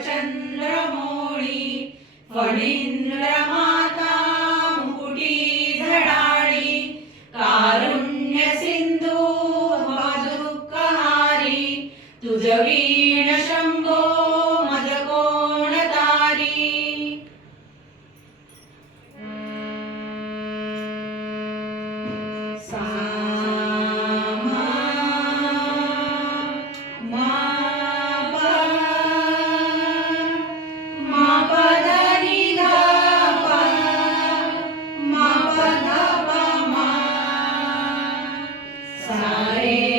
चंद्रमोळी Phanindra Mata Sare.